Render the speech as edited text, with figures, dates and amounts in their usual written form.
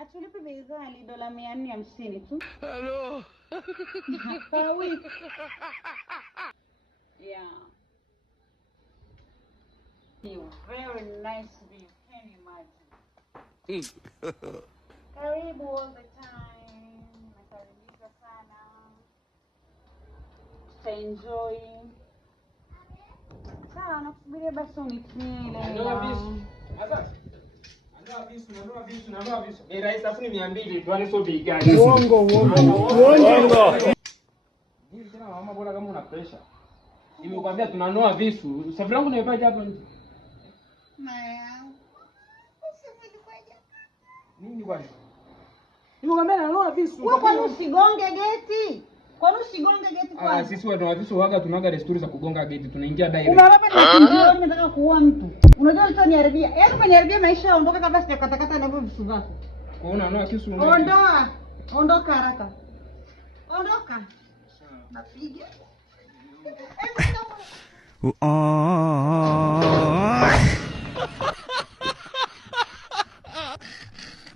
Atulipe bei ghali $450 tu. Hello. Per week. Yeah. Very nice view. Can you imagine? Karibu all the time. Nakaribisha sana. Enjoy. Sawa, nakusubiria basi unitumie ile. Andoa visu. Bei rahisi afu ni 200 tu, ani sio bei gani. Uongo. Hivi tena mama bora kama una pressure. Nimekwambia tunanoa visu. Safari yangu naipaje hapo nje? Maya. Nini kwani? Nimekwambia nanoa visu. Wewe kwani usigonge geti? Kwani usigonge geti kwanza? Sisi watu wa visu waga tunaga desturi za kugonga geti. Tunaingia direct. Unaona hapa ni nataka kuua mtu. Unajua mtu aniharibia. Yaani umeniharibia maisha, ondoka kabla sijakatakata na hivyo visu vyako. Kwa hiyo unanoa kisu unanoa. Ondoa. Ondoka haraka. Ondoka. Napiga.